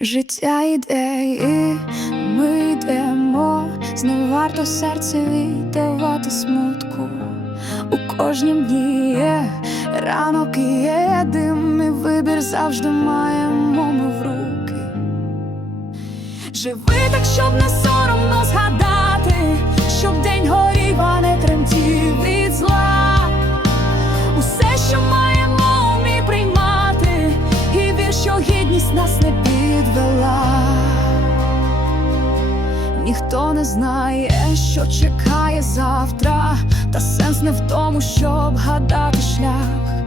Життя йде, і ми йдемо, знов варто серце віддавати смутку. У кожнім дні є ранок і є дим, і вибір завжди маємо ми в руки. Живи так, щоб не соромно згадати, щоб день Ніхто не знає, що чекає завтра, та сенс не в тому, щоб гадати шлях.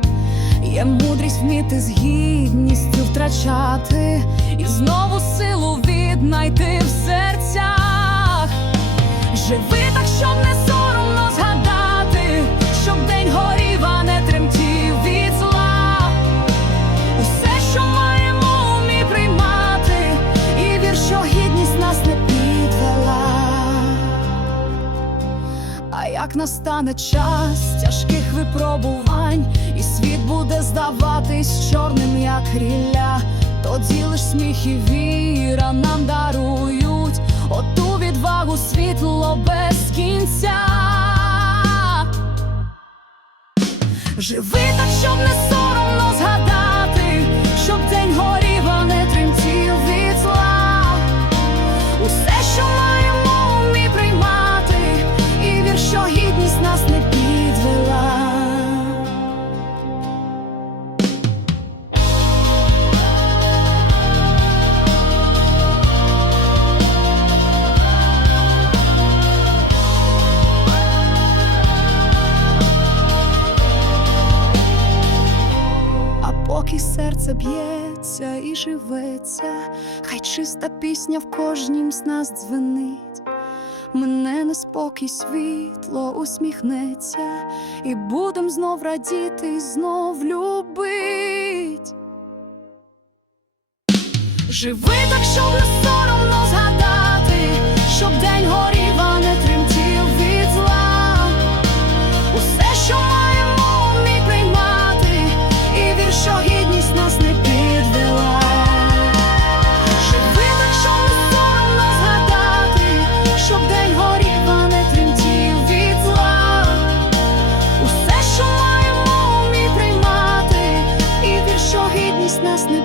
Є мудрість вміти з гідністю втрачати і знову силу віднайти в серцях. Живи так, щоб не як настане час тяжких випробувань, і світ буде здаватись чорним, як рілля, тоді лиш сміх і віра нам дарують оту відвагу світло без кінця. Живи так, щоб не соромно згадати, поки серце б'ється і живеться, хай чиста пісня в кожнім з нас дзвенить, мене на спокій світло усміхнеться, і будем знов радіти, знов любить. Живи так, щоб не соромно згадати, щоб де. нас на